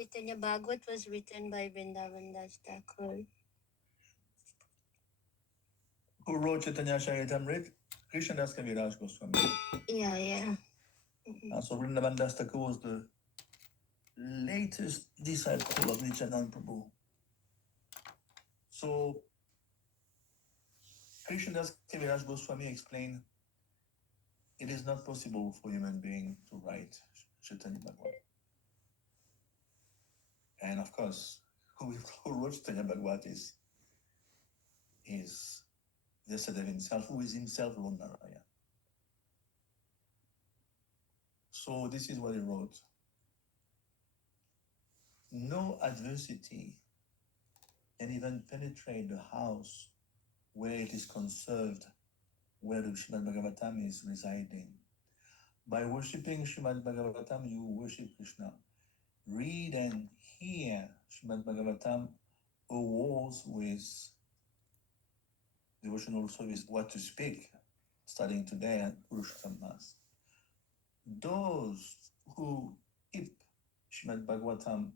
Chaitanya Bhagavat was written by Vrindavan Das Thakur. Who wrote Chaitanya Charitamrita? Krishnadas Kaviraj Goswami. Yeah. So Vrindavan Das Thakur was the latest disciple of Nityananda Prabhu. So Krishnadas Kaviraj Goswami explained it is not possible for human being to write Chaitanya Bhagavat. And of course, who wrote Chaitanya Bhagavat is Vyasadeva himself, who is himself Lord Narayana. So this is what he wrote. No adversity can even penetrate the house where it is conserved, where the Srimad Bhagavatam is residing. By worshipping Srimad Bhagavatam, you worship Krishna. Read and hear Srimad Bhagavatam awards with devotional service, what to speak, starting today at Purushottam Mass. Those who keep Srimad Bhagavatam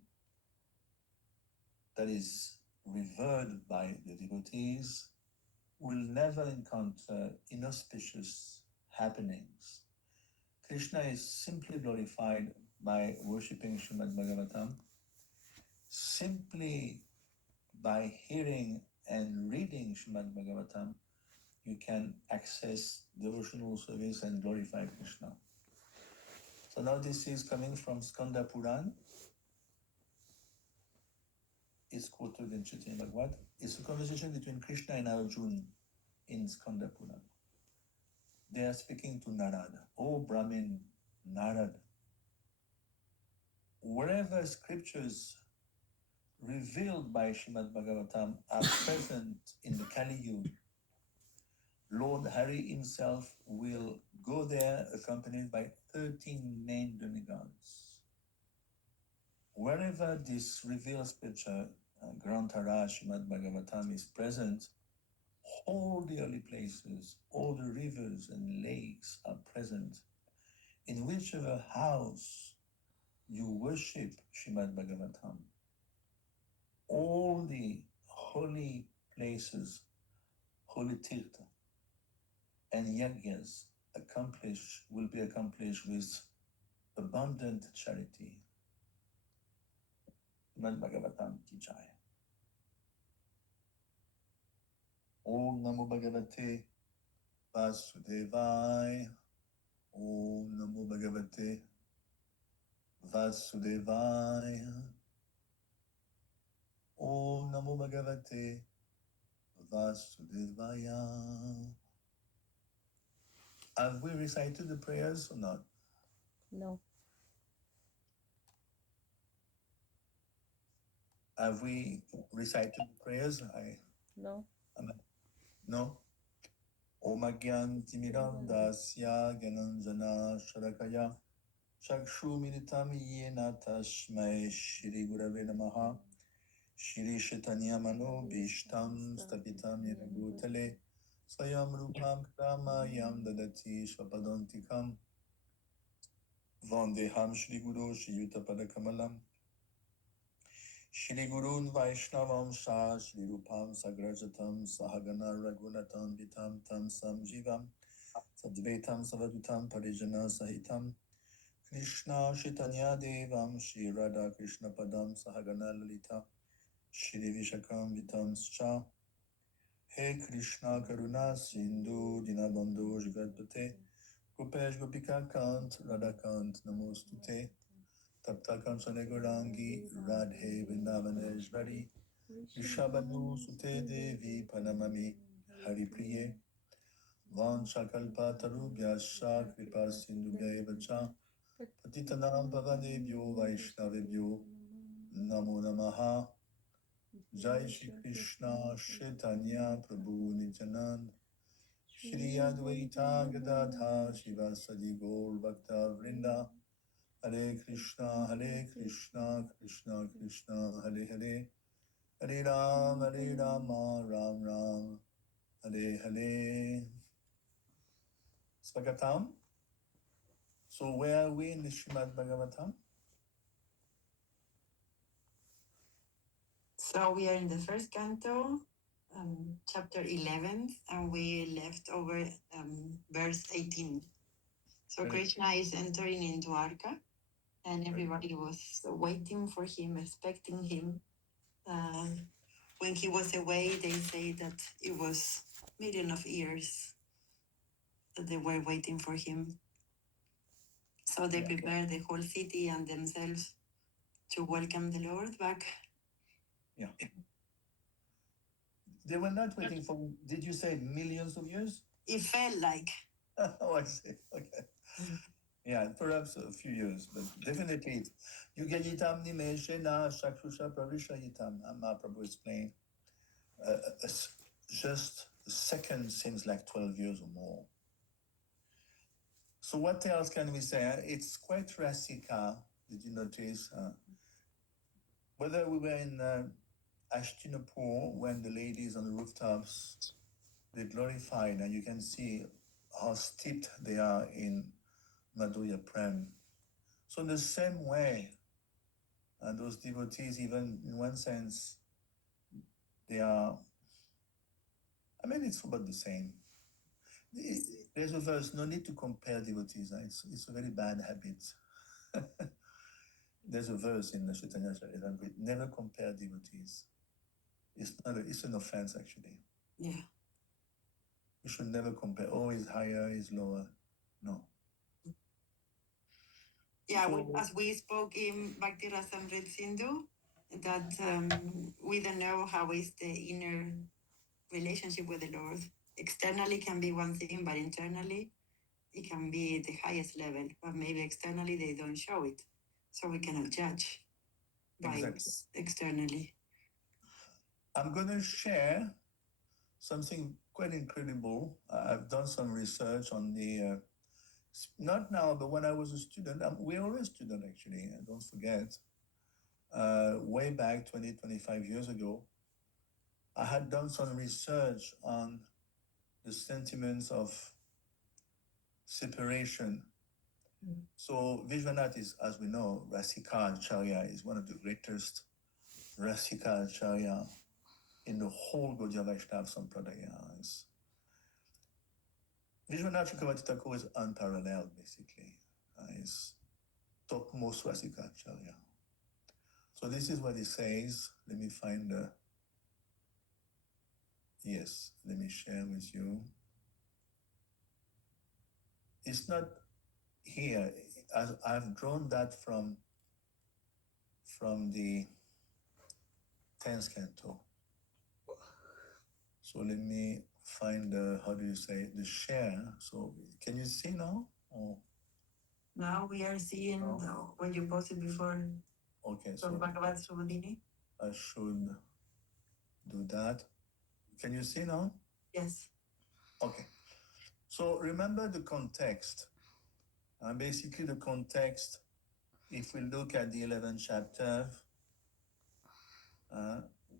that is revered by the devotees will never encounter inauspicious happenings. Krishna is simply glorified by worshipping Srimad Bhagavatam. Simply by hearing and reading Srimad Bhagavatam, you can access devotional service and glorify Krishna. So now this is coming from Skanda Puran. It's quoted in Chaitanya Bhagavat. It's a conversation between Krishna and Arjuna in Skanda Puran. They are speaking to Narada. Oh Brahmin Narada, wherever scriptures revealed by Srimad Bhagavatam are present in the Kali Yuga, Lord Hari himself will go there accompanied by 13 named demigods. Wherever this revealed scripture, Grantara Srimad Bhagavatam, is present, all the holy places, all the rivers and lakes are present. In whichever house you worship Srimad Bhagavatam, all the holy places, holy tirtha, and yagyas will be accomplished with abundant charity. Srimad Bhagavatam ki jai. Om Namo Bhagavate Vasudevaya. Om Namo Bhagavate Vasudevaya. Om Namo Bhagavate Vasudevaya. Have we recited the prayers or not? No. Have we recited the prayers? No. No? Om Agyan Timirandasya Gyananjana Sharakaya Chakshu Militam Yena Tashmai Shri Gurave Namaha Shri Chaitanya Mano Bhishtam Stapitam Yena Bhutale Swayam Rupam Kramayam Dadati Swapadantikam Vandeham Shri Guru Shri Yutapada Kamalam Shri Gurun Vaishnavam Shah Shri Rupam Sagrajatam Sahagana Raghunatam Vitam Tam Samjivam Sadvetam Savadutam Parijana Sahitam Krishna Chaitanya Devam Shri Radha Krishna Padam Sahagana Lalita Shri Vishakam Vitam Scha He Krishna Karuna Sindhu Dinabandhu Jagatpate Gopesh Gopika Kant Radha Kant Namostute Tapta Kamsane Gorangi Radhe Vrindavaneshvari Rishabhanu Sute Devi Panamami Hari Priye Vanchakalpa Tarubhyasha Kripa Sindhubhya Evacha Patitanam Pavanebhyo Vaishnavebhyo Namo Namaha Jai Shri Krishna Chaitanya Prabhu Nityanand Shri Advaita Gadadhar Shivasadi Gaur Bhakta Vrinda Hare Krishna Krishna Krishna Hare Hare Hare Rama Ram Ram Hare Hare. Swagatam. So where are we in the Srimad Bhagavatam? So we are in the first canto, chapter 11, and we left over verse 18. So Very Krishna is entering into Dwarka, and everybody was waiting for him, expecting him. When he was away, they say that it was million of years that they were waiting for him. So they prepared the whole city and themselves to welcome the Lord back. Yeah. They were not waiting for, did you say millions of years? It felt like. Oh, I see. Okay. Yeah, perhaps a few years, but definitely. Yugayitam Nimeshena Shakrusha Pravishayitam. Mahaprabhu explained. Just a second seems like 12 years or more. So what else can we say? It's quite Rasika. Did you notice? Whether we were in Ashtinapur when the ladies on the rooftops, they glorified, and you can see how steeped they are in Madhurya Prem. So in the same way, those devotees, even in one sense, they are, I mean, it's about the same. There's a verse, no need to compare devotees. It's a very bad habit. There's a verse in the Chaitanya Charitamrita, never compare devotees. It's an offense, actually. Yeah. You should never compare, oh, he's higher, he's lower. No. Yeah, as we spoke in Bhakti Rasamrit Sindhu, that we don't know how is the inner relationship with the Lord. Externally can be one thing, but internally it can be the highest level. But maybe externally they don't show it, so we cannot judge by externally. I'm going to share something quite incredible. I've done some research on the, not now, but when I was a student, we were a student actually, don't forget, way back 20, 25 years ago, I had done some research on the sentiments of separation. So Vishwanath is, as we know, Rasika Acharya is one of the greatest Rasika Acharya in the whole Gaudiya Vaishnava Sampradaya. Vishwanath Chakravarti Thakur is unparalleled, basically. He's topmost Rasika Acharya. So this is what he says. Let me find the... Yes, let me share with you. It's not here. I've drawn that from the 10th canto. So let me find the, how do you say, the share. So can you see now? Or? Now we are seeing when you posted before. Okay, so Bhagavad Subodhini. I should do that. Can you see now? Yes. Okay. So remember the context. Basically the context, if we look at the 11th chapter,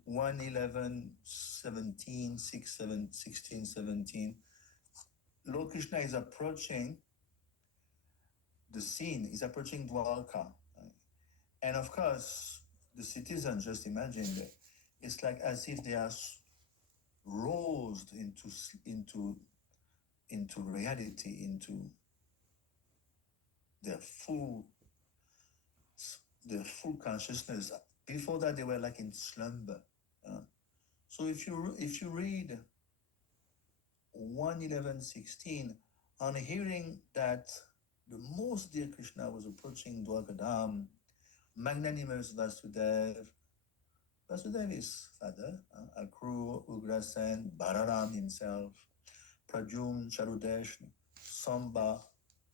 1:11, 17, 6, 7, 16, 17, Lord Krishna is approaching the scene, is approaching Dwarka. And of course, the citizens, just imagine that it's like as if they are rose into reality, into their full consciousness. Before that, they were like in slumber. So if you read 1:11:16, on hearing that the most dear Krishna was approaching Dwarkadam, magnanimous Vasudev is father, Akru, Ugrasen, Balaram himself, Pradyum, Charudesh, Samba,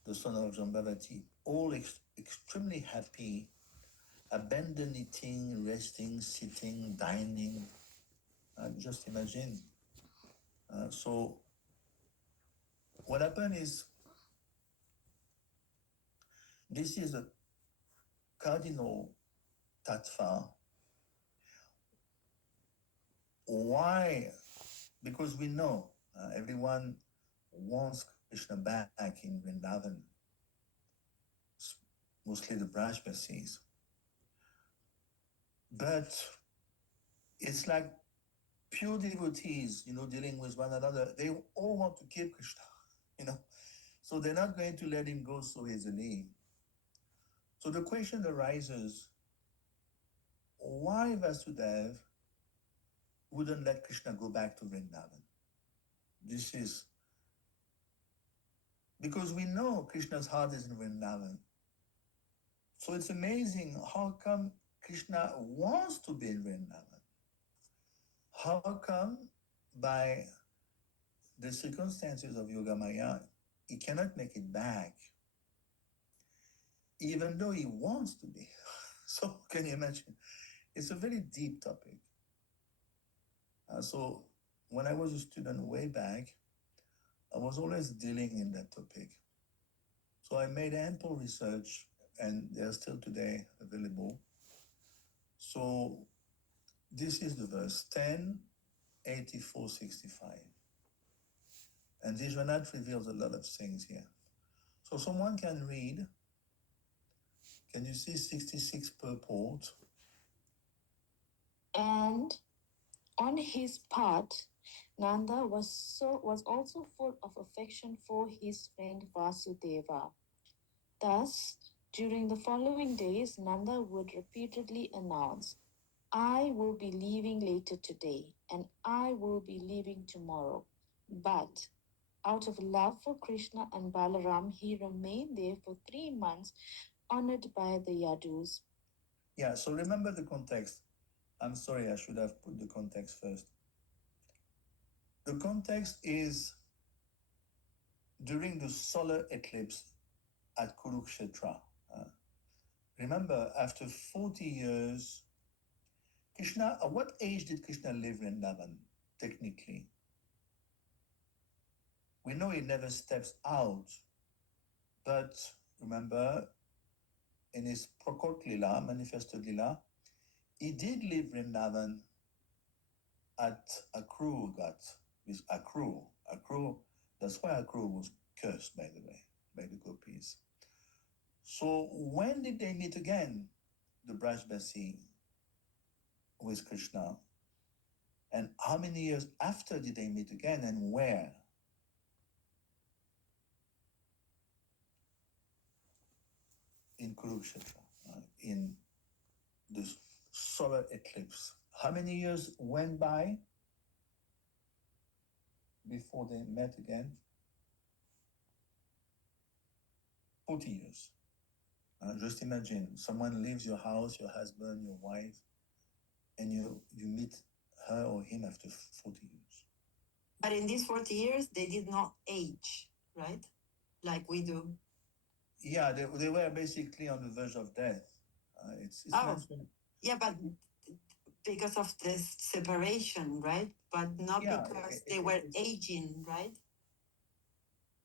the son of Jambavati, all extremely happy, abandon eating, resting, sitting, dining. Just imagine. So what happened is, this is a cardinal tattva. Why? Because we know everyone wants Krishna back in Vrindavan, mostly the Brajbasis. But It's like pure devotees, dealing with one another. They all want to keep Krishna, you know. So they're not going to let him go so easily. So the question arises, why Vasudev wouldn't let Krishna go back to Vrindavan? This is because we know Krishna's heart is in Vrindavan. So it's amazing how come Krishna wants to be in Vrindavan. How come by the circumstances of Yoga Maya, he cannot make it back, even though he wants to be. So can you imagine? It's a very deep topic. So when I was a student way back, I was always dealing in that topic. So I made ample research, and they're still today available. So this is the verse 10:84-65. And Vishwanath reveals a lot of things here. So someone can read. Can you see 66 purport? And on his part, Nanda was also full of affection for his friend Vasudeva. Thus, during the following days, Nanda would repeatedly announce, "I will be leaving later today, and I will be leaving tomorrow." But out of love for Krishna and Balaram, he remained there for 3 months, honored by the Yadus. Yeah, so remember the context. I'm sorry, I should have put the context first. The context is during the solar eclipse at Kurukshetra. Remember, after 40 years, Krishna, at what age did Krishna live in Vrindavan, technically? We know he never steps out, but remember, in his Prakot Lila, manifested Lila, he did live Vrindavan at Akrur Ghat, with Akrur. Akrur, that's why Akrur was cursed, by the way, by the gopis. So when did they meet again, the Brajbasi with Krishna? And how many years after did they meet again, and where? In Kurukshetra, in the solar eclipse. How many years went by before they met again? 40 years. Just imagine someone leaves your house, your husband, your wife, and you meet her or him after 40 years. But in these 40 years, they did not age, right? Like we do. Yeah, they were basically on the verge of death. It's mentioned. Yeah, but because of this separation, right? But not because they were aging, right?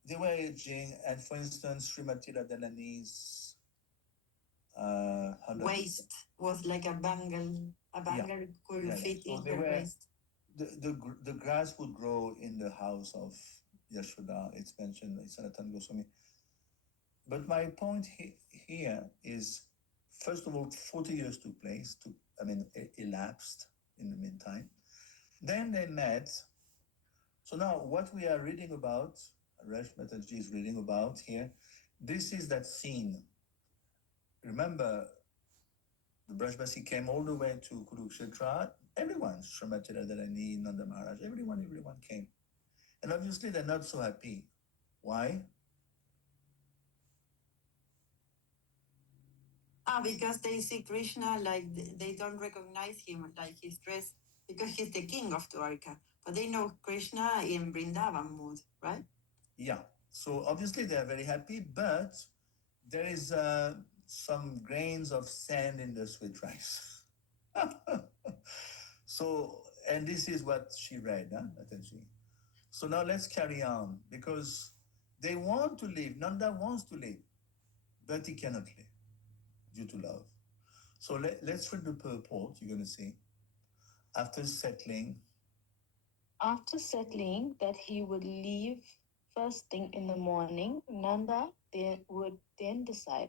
They were aging, and for instance, Srimati Radharani's waist was like a bangle. A bangle could fit in her waist. The grass would grow in the house of Yashoda. It's mentioned in Sanatana Goswami. But my point here is, first of all, 40 years took place, elapsed in the meantime. Then they met. So now what we are reading about, Rash Mataji is reading about here, this is that scene. Remember, the Brajbasi came all the way to Kurukshetra. Everyone, Srimati Radharani, Nanda Maharaj, everyone came. And obviously they're not so happy. Why? Because they see Krishna like they don't recognize him, like his dress, because he's the king of Dwarka. But they know Krishna in Vrindavan mood, right? Yeah. So obviously they are very happy, but there is some grains of sand in the sweet rice. So, and this is what she read, Mataji. So now let's carry on, because they want to live. Nanda wants to live, but he cannot live due to love. So let's read the purport. You're going to see. After settling that he would leave first thing in the morning, Nanda then decide,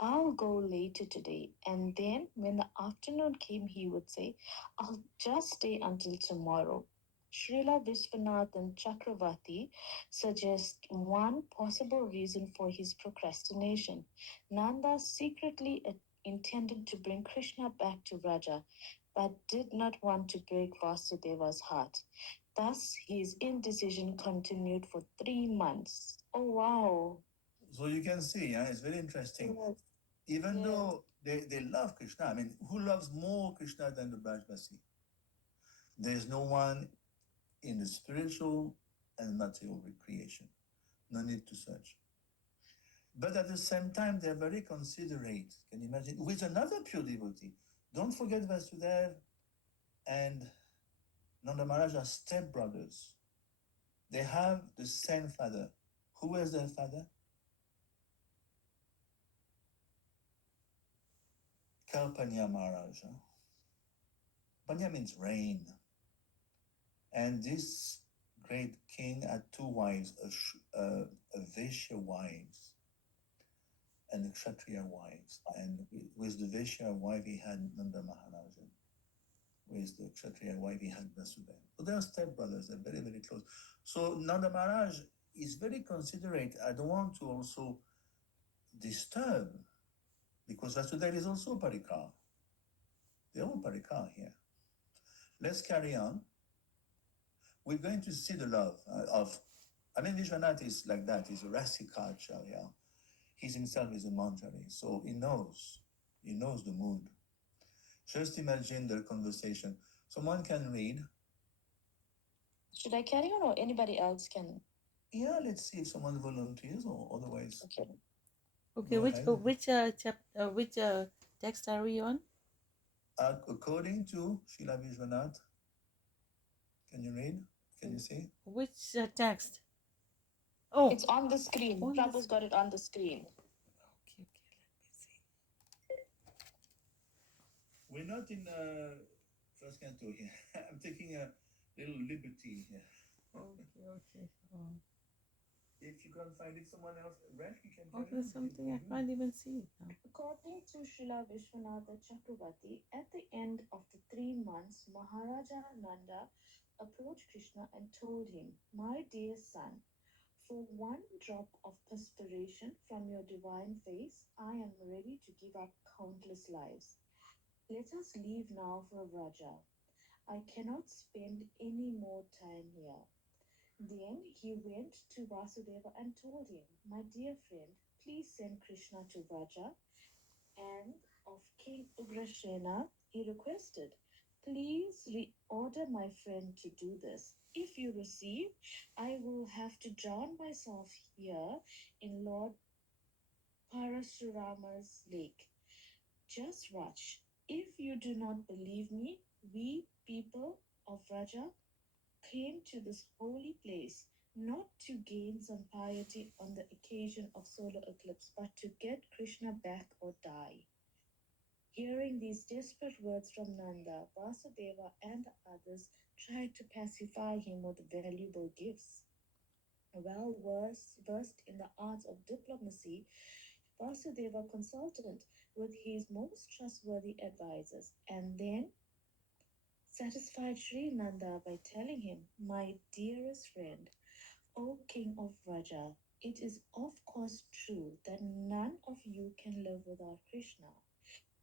I'll go later today. And then when the afternoon came, he would say, I'll just stay until tomorrow. Srila Viswanathan Chakravarti suggests one possible reason for his procrastination. Nanda secretly intended to bring Krishna back to Vraja, but did not want to break Vasudeva's heart. Thus, his indecision continued for 3 months. Oh, wow. So you can see, yeah, it's very interesting. Yes. Even Yes. though they love Krishna, I mean, who loves more Krishna than the Brajbasi? There's no one in the spiritual and material recreation. No need to search. But at the same time, they're very considerate. Can you imagine? With another pure devotee. Don't forget Vasudeva and Nanda Maharaj are stepbrothers. They have the same father. Who was their father? Kalpanya Maharaj. Panya means rain. And this great king had two wives, a Vaishya wives and a Kshatriya wives. And with the Vaishya wife, he had Nanda Maharaj. With the Kshatriya wife, he had Vasudeva. So they are stepbrothers, they're very, very close. So Nanda Maharaj is very considerate. I don't want to also disturb, because Vasudeva is also Parikar. They're all Parikar here. Let's carry on. We're going to see the love of, I mean, Vishwanath is like that. He's a Rasikacharya. He himself is a Manjari. So he knows the mood. Just imagine the conversation. Someone can read. Should I carry on or anybody else can? Yeah, let's see if someone volunteers or otherwise. Okay. Okay, Go which ahead. which text are we on? According to Srila Vishwanath, can you read? Can you see? Which text? Oh, It's on the screen. on Prabhu's got it on the screen. Okay, let me see. We're not in first canto here. I'm taking a little liberty here. Okay. If you can't find it, someone else, Resh, you can. Okay, something I can't even see it now. According to Srila Vishwanatha Chakravarti, at the end of the 3 months, Maharaja Nanda approached Krishna and told him, My dear son, for one drop of perspiration from your divine face, I am ready to give up countless lives. Let us leave now for Vraja. I cannot spend any more time here. Then he went to Vasudeva and told him, My dear friend, please send Krishna to Vraja. And of King Ugrasena, he requested, Please reorder my friend to do this. If you receive, I will have to drown myself here in Lord Parasurama's lake. Just watch. If you do not believe me, we people of Vraja came to this holy place not to gain some piety on the occasion of solar eclipse, but to get Krishna back or die. Hearing these desperate words from Nanda, Vasudeva and the others tried to pacify him with valuable gifts. Well versed in the arts of diplomacy, Vasudeva consulted with his most trustworthy advisors and then satisfied Sri Nanda by telling him, My dearest friend, O King of Vraja, it is of course true that none of you can live without Krishna.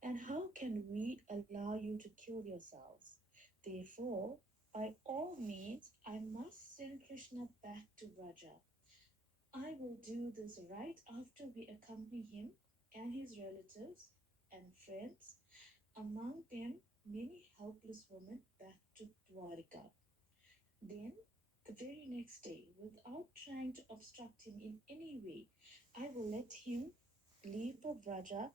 And how can we allow you to kill yourselves? Therefore, by all means, I must send Krishna back to Vraja. I will do this right after we accompany him and his relatives and friends, among them many helpless women, back to Dwarika. Then, the very next day, without trying to obstruct him in any way, I will let him leave for Vraja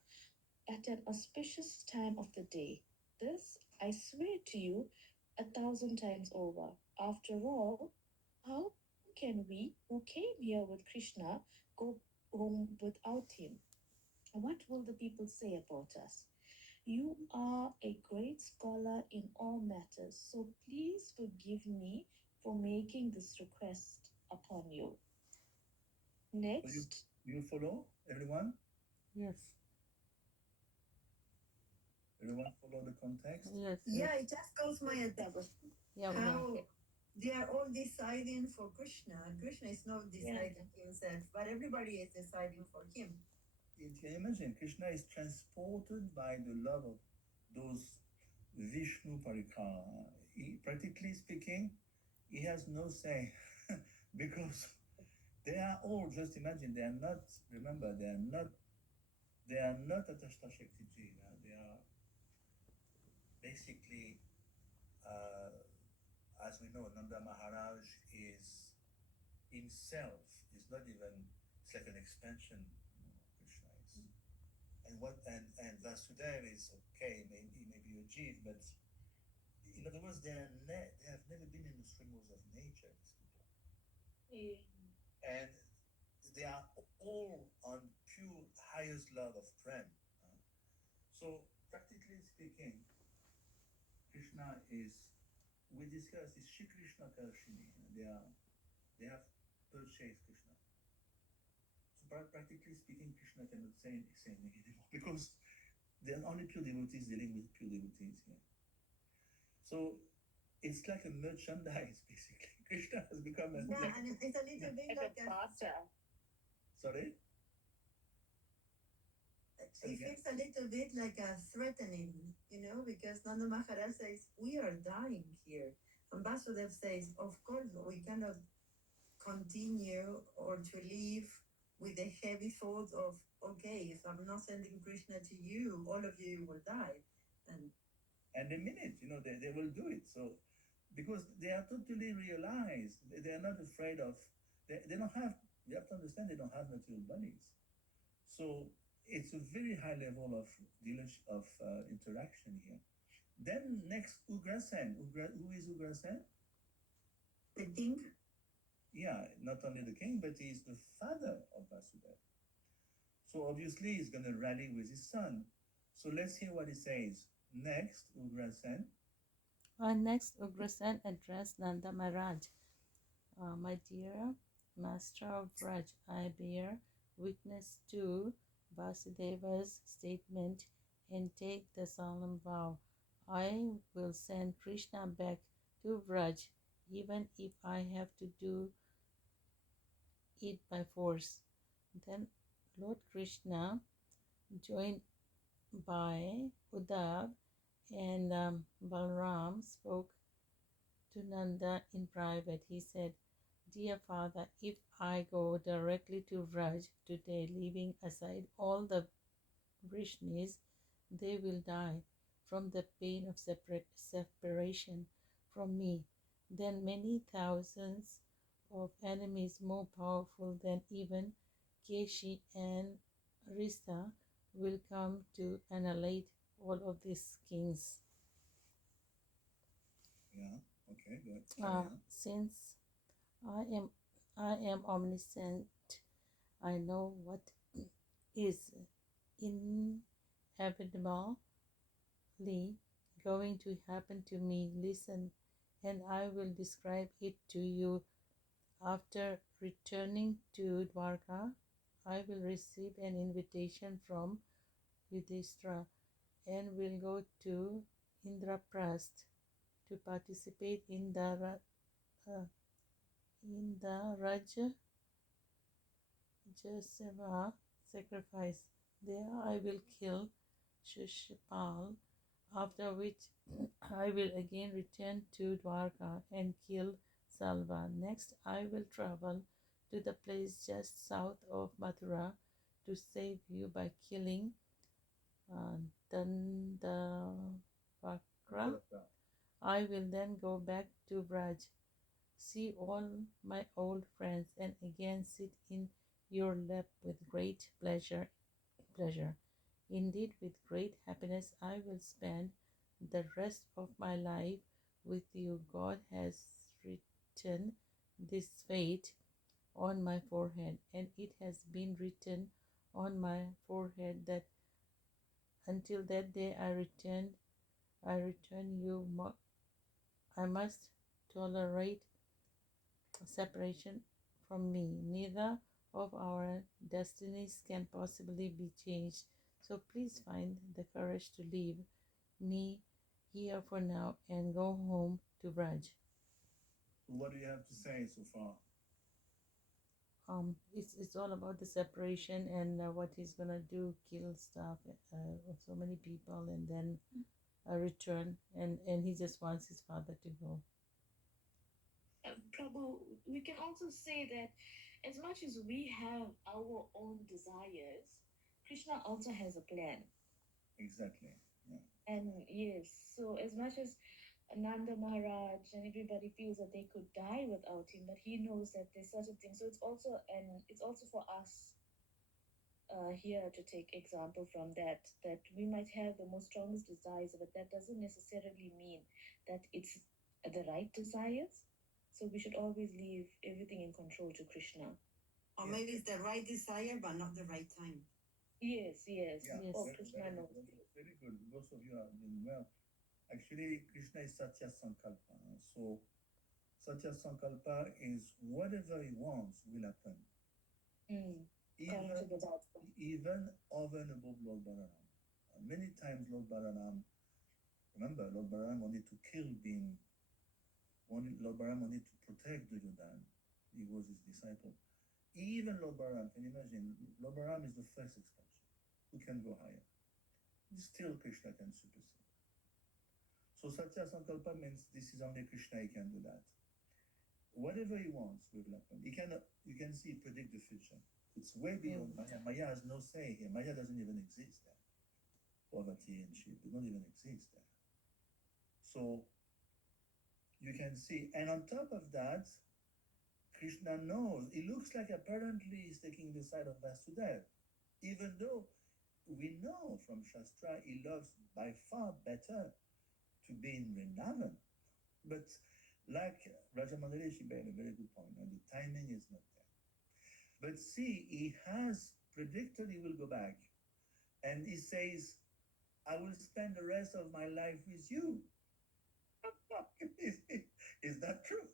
at an auspicious time of the day. This I swear to you 1,000 times over. After all, how can we, who came here with Krishna, go home without him? What will the people say about us? You are a great scholar in all matters, so please forgive me for making this request upon you. Next, Do you follow, everyone? Yes. Everyone follow the context? Yes. Yeah, it just calls my attention Yeah. how they are all deciding for Krishna. Krishna is not deciding himself, but everybody is deciding for him. You can imagine, Krishna is transported by the love of those Vishnu Parikar. Practically speaking, he has no say because they are all, just imagine, they are not, remember, they are not Atashta Shakti Ji. They are basically, as we know, Nanda Maharaj is himself, is not even, it's like an expansion of Krishna. And Vasudeva is okay, maybe a Jeev, but in other words, they have never been in the streams of nature, these people. And they are all on pure highest love of Prem. So, practically speaking, Krishna is, we discussed, is Shri Krishna Karshini. They have purchased Krishna. So, practically speaking, Krishna cannot say anything anymore because there are only pure devotees dealing with pure devotees here. So, it's like a merchandise, basically. Krishna has become a... Yeah, and it's a little bit like a... Sorry? It feels a little bit like a threatening, because Nanda Maharaj says, we are dying here. And Vasudev says, of course, we cannot continue or to live with the heavy thought of, okay, if I'm not sending Krishna to you, all of you will die. And they mean it, they will do it. So, because they are totally realized, they are not afraid of, they don't have, you have to understand, they don't have material bodies. So, it's a very high level of interaction here. Then next, Ugrasen. Who is Ugrasen? The king? Yeah, not only the king, but he is the father of Vasudeva. So obviously he's going to rally with his son. So let's hear what he says. Next, Ugrasen. Next, Ugrasen addressed Nanda Maharaj. My dear Master of Raj, I bear witness to Vasudeva's statement and take the solemn vow. I will send Krishna back to Vraj, even if I have to do it by force. Then Lord Krishna, joined by Uddhav and Balram, spoke to Nanda in private. He said, Dear father, if I go directly to Vraj today, leaving aside all the Vrishnis, they will die from the pain of separation from me. Then many thousands of enemies more powerful than even Keshi and Risa will come to annihilate all of these kings. Yeah, okay, good. Since I am omniscient, I know what is inevitably going to happen to me. Listen, and I will describe it to you. After returning to Dwarka, I will receive an invitation from Yudhishthira and will go to Indraprasth to participate in the Rajaseva sacrifice. There I will kill Shishapal, after which I will again return to Dwarka and kill Salva. Next, I will travel to the place just south of Mathura to save you by killing Dandavakra. I will then go back to Vraj, see all my old friends, and again sit in your lap with great pleasure. Indeed, with great happiness, I will spend the rest of my life with you. God has written this fate on my forehead, and it has been written on my forehead that until that day I return you. I must tolerate separation from me. Neither of our destinies can possibly be changed. So please find the courage to leave me here for now and go home to Raj. What do you have to say so far? It's all about the separation and what he's gonna do, kill stuff, so many people, and then return, and he just wants his father to go. Prabhu, we can also say that as much as we have our own desires, Krishna also has a plan. Exactly. Yeah. And yes, so as much as Nanda Maharaj and everybody feels that they could die without him, but he knows that there's certain things. So it's also for us here to take example from that. That we might have the most strongest desires, but that doesn't necessarily mean that it's the right desires. So we should always leave everything in control to Krishna. Or maybe it's the right desire, but not the right time. Yes. Yes. Oh, Krishna knows. Very good. Both of you are doing well. Actually, Krishna is Satya Sankalpa. So, Satya Sankalpa is whatever he wants will happen. Even over and above Lord Balaram. Many times Lord Balaram, remember, Lord Balaram wanted to kill Bhim. Lord Balaram wanted to protect Duryodhan. He was his disciple. Even Lord Balaram, can you imagine? Lord Balaram is the first expansion. Who can go higher? Still Krishna can supersede. So Satya Sankalpa means this is only Krishna, he can do that. Whatever he wants will happen. He cannot, you can see, predict the future. It's way beyond Maya. Maya has no say here. Maya doesn't even exist there. Poverty and Shiv, they don't even exist there. So you can see, and on top of that, Krishna knows, it looks like apparently he's taking the side of Vasudeva, even though we know from Shastra he loves by far better to be in Vrindavan. But like Raja Mandaleshi made a very good point, and the timing is not there. But see, he has predicted he will go back. And he says, I will spend the rest of my life with you. Is that true?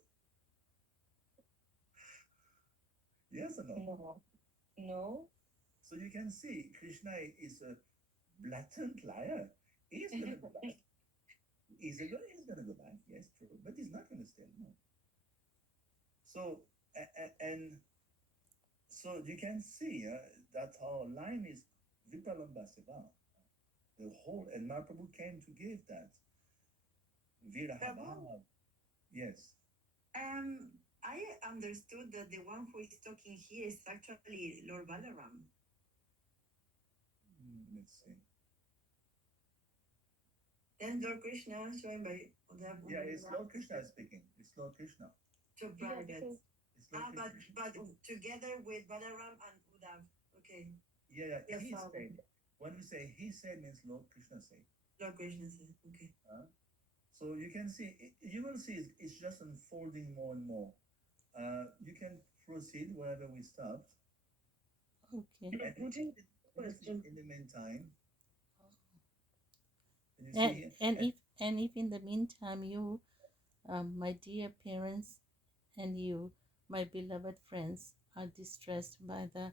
Yes or no? No. So you can see, Krishna is a blatant liar. He's going to go back. He's going to go back, yes, true. But he's not going to stay long. So, and so you can see that our line is Vipalamba Seva. The whole, and Mahaprabhu came to give that. Virahava. Yes. I understood that the one who is talking here is actually Lord Balaram. Let's see. Then Lord Krishna showing by Uddhav. Yeah, it's Lord Krishna speaking. It's Lord Krishna. To private. It's Lord Krishna. But together with Balaram and Uddhav. Okay. Yeah, Yes, he said. When we say he said means Lord Krishna said. Lord Krishna said, okay. So you can see, you will see it's just unfolding more and more. You can proceed wherever we stopped. Okay. In the meantime, and if in the meantime you, my dear parents, and you, my beloved friends, are distressed by the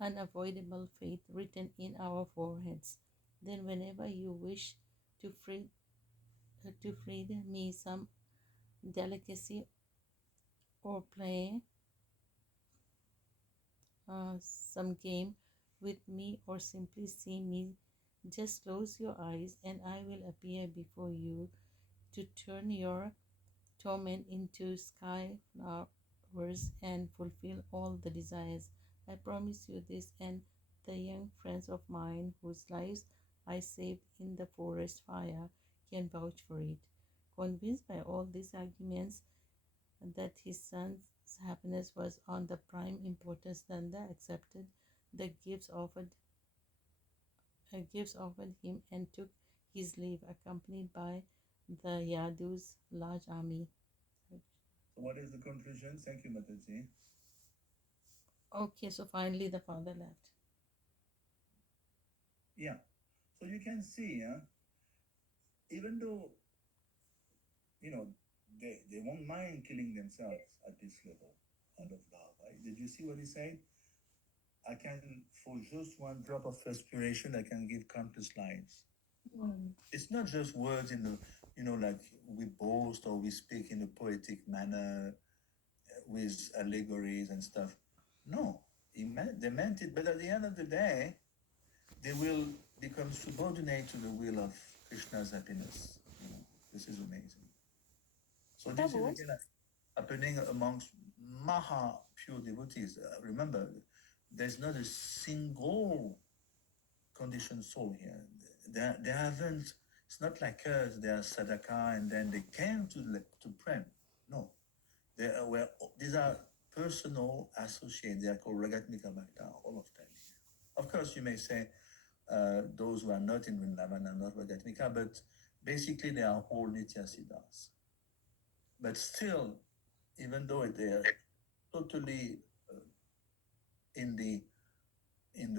unavoidable fate written in our foreheads, then whenever you wish to feed me some delicacy or play some game with me or simply see me, just close your eyes and I will appear before you to turn your torment into sky flowers and fulfill all the desires. I promise you this, and the young friends of mine whose lives I saved in the forest fire can vouch for it. Convinced by all these arguments that his son's happiness was on the prime importance, Nanda accepted the gifts offered him and took his leave, accompanied by the Yadu's large army. So what is the conclusion? Thank you, Mataji. Okay, so finally the father left. Yeah. So you can see, even though, they won't mind killing themselves at this level out of love. Right? Did you see what he said? I can, for just one drop of perspiration, I can give countless lives. It's not just words in the, like we boast or we speak in a poetic manner with allegories and stuff. No, they meant it, but at the end of the day, they will become subordinate to the will of Krishna's happiness. This is amazing. So this is again happening amongst Maha pure devotees. Remember, there's not a single conditioned soul here. They haven't. It's not like us. They are sadhaka and then they came to prem. No, these are personal associates. They are called ragatmika bhakta. All of them. Of course, you may say those who are not in Vrindavan are not ragatmika, but basically they are all nitya siddhas. But still, even though they are totally in the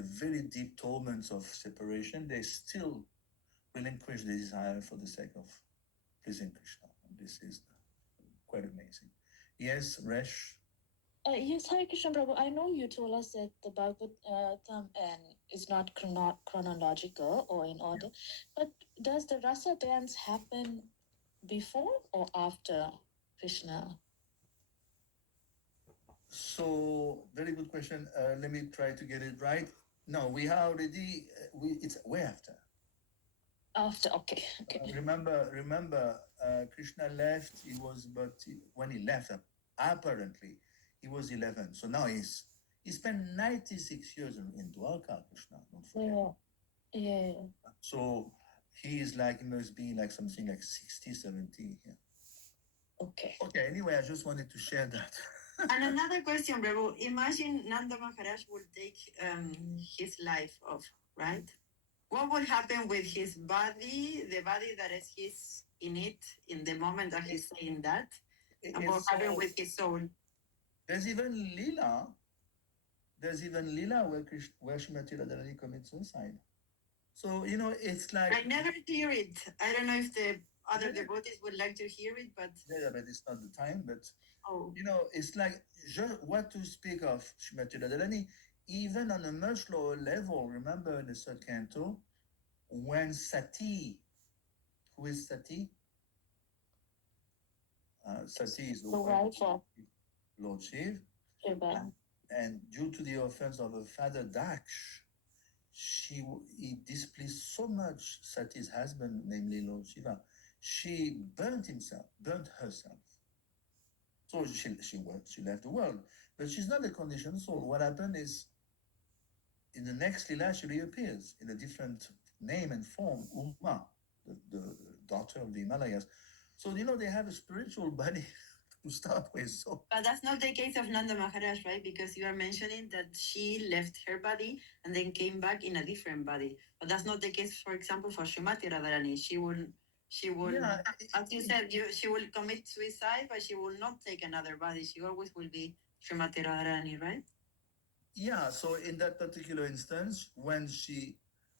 very deep torments of separation, they still relinquish the desire for the sake of pleasing Krishna. And this is quite amazing. Yes, Resh? Yes, Hare Krishna Prabhu. I know you told us that the Bhagavatam is not chronological or in order, but does the rasa dance happen before or after Krishna? So, very good question. Let me try to get it right. No, we are already, it's way after. After, okay. Remember, Krishna left. When he left, apparently, he was 11. So now he spent 96 years in Dwarka, Krishna. Don't forget. Yeah. So he must be like something like 60, 70. Yeah. Okay, anyway, I just wanted to share that. And another question, Prabhu. Imagine Nanda Maharaj would take his life off, right? What would happen with his body, the body that is his in it, in the moment that he's saying that? And what would happen with his soul? There's even Lila. Where Srimati Radharani commits suicide. So, it's like... I never hear it. I don't know if the other devotees would like to hear it, but... Yeah, but it's not the time. But, it's like, what to speak of Srimati Radharani, even on a much lower level. Remember in the third canto, when Sati, who is Sati? Sati is the wife of Lord Shiv. And due to the offense of her father Daksh, he displeased so much Sati's husband, namely Lord Shiva, she burnt herself. So she left the world. But she's not a conditioned soul. What happened is, in the next Lila, she reappears in a different name and form, Uma, the daughter of the Himalayas. So, they have a spiritual body to start with. So, but that's not the case of Nanda Maharaj, right? Because you are mentioning that she left her body and then came back in a different body. But that's not the case, for example, for Srimati Radharani. She will, yeah, as you said, she will commit suicide, but she will not take another body. She always will be Srimati Radharani, right? Yeah, so in that particular instance, when she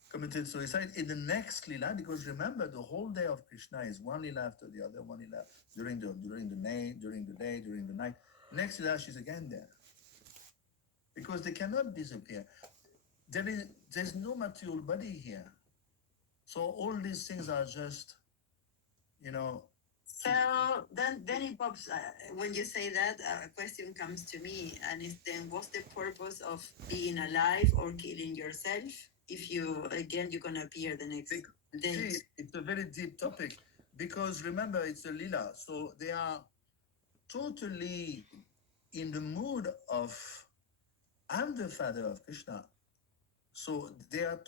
committed suicide, in the next lila, because remember, the whole day of Krishna is one lila after the other, one lila during the day, during the night. Next lila, she's again there, because they cannot disappear. There's no material body here, so all these things are just, So then it pops, when you say that, a question comes to me, and it's then what's the purpose of being alive or killing yourself if you're going to appear the next day? See, it's a very deep topic, because remember, it's a lila, so they are totally in the mood of, I'm the father of Krishna. So they're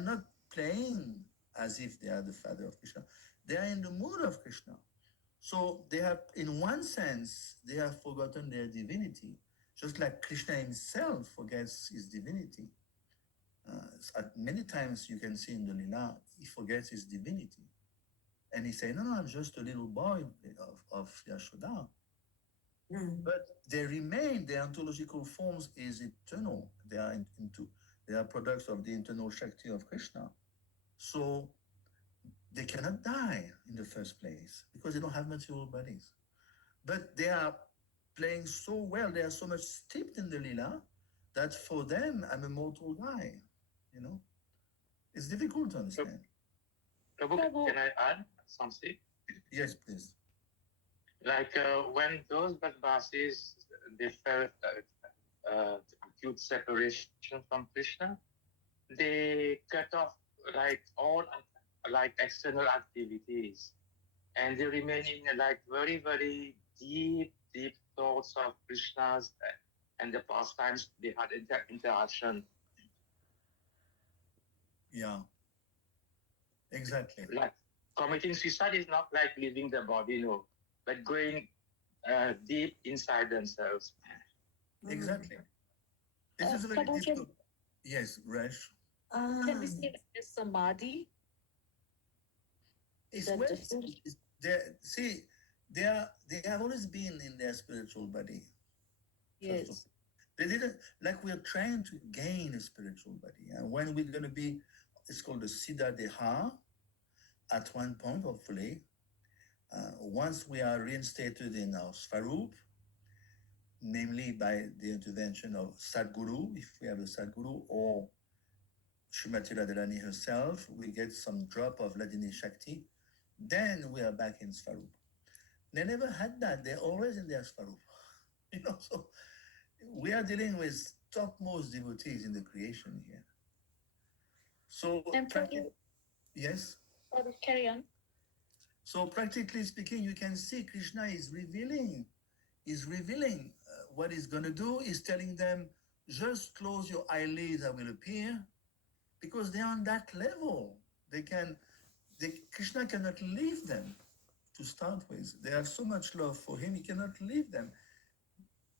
not playing as if they are the father of Krishna. They are in the mood of Krishna. So they have, in one sense, they have forgotten their divinity, just like Krishna himself forgets his divinity. Many times you can see in the Lila, he forgets his divinity. And he says, no, I'm just a little boy of Yashoda. But they remain, their ontological forms is eternal. They are products of the internal Shakti of Krishna. So they cannot die in the first place because they don't have material bodies. But they are playing so well, they are so much steeped in the Lila that for them, I'm a mortal guy. You know, it's difficult to understand. Prabhu, can I add something? Yes, please. Like when those Badbasis, they felt acute separation from Krishna, they cut off like all like external activities, and they remain in like very, very deep thoughts of Krishna's and the pastimes they had interaction. Yeah, exactly. Like committing suicide is not like leaving the body, no, but going deep inside themselves. Exactly. This is very difficult. Yes, Resh. Can we say it's samadhi? It's That when different? see, they have always been in their spiritual body. First of Yes. all. They didn't like we're trying to gain a spiritual body. And when we're gonna be, it's called the Siddha Deha at one point, hopefully. Once we are reinstated in our Svarup, namely by the intervention of Sadguru, if we have a Sadguru, or Srimati Radharani herself, we get some drop of Ladini Shakti, then we are back in Svarup. They never had that. They're always in their Svarup. You know, so we are dealing with topmost devotees in the creation here. So, yes? Carry on. So practically speaking, you can see Krishna is revealing what he's going to do. He's telling them, just close your eyelids, I will appear, because they're on that level. Krishna cannot leave them to start with. They have so much love for him, he cannot leave them.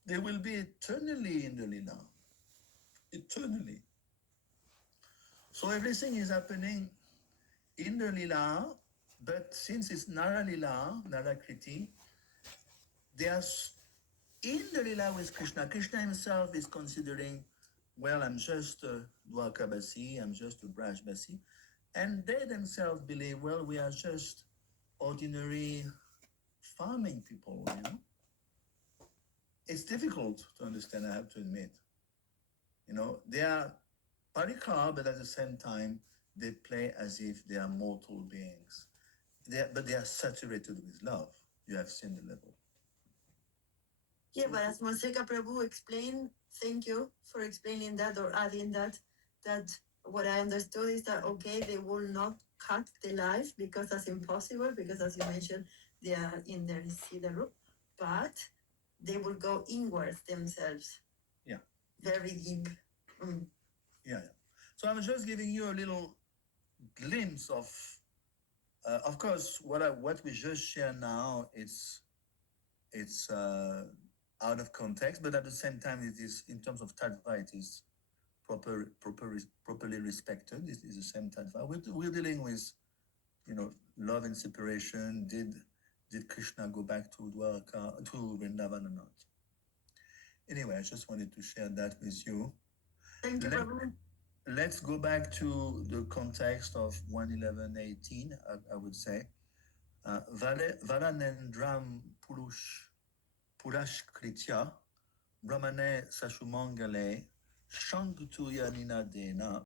They will be eternally in the Lila. Eternally. So everything is happening in the Lila, but since it's Nara Lila, Nara Kriti, they are in the Lila with Krishna. Krishna himself is considering, well, I'm just a Dwarkabasi, I'm just a Brajbasi. And they themselves believe, well, we are just ordinary farming people, you know. It's difficult to understand, I have to admit. You know, they are parikar, but at the same time, they play as if they are mortal beings. But they are saturated with love. You have seen the level. Yeah, but as Maseka Prabhu explained, thank you for explaining that or adding that what I understood is that, okay, they will not cut the life because that's impossible, because as you mentioned, they are in their Siddharup, but they will go inwards themselves. Yeah. Very deep. Mm. Yeah. So I'm just giving you a little glimpse of course, what we just share now, it's out of context, but at the same time, it is in terms of tattva, it is properly respected. It is the same tattva. We're dealing with, you know, love and separation. Did Krishna go back to Dwarka, to Vrindavan or not? Anyway, I just wanted to share that with you. Thank you, Prabhu. Let's go back to the context of 111.18, I would say. Varanendram Purash Kritya Brahmane Sashumangale Shanktuya Nina Dena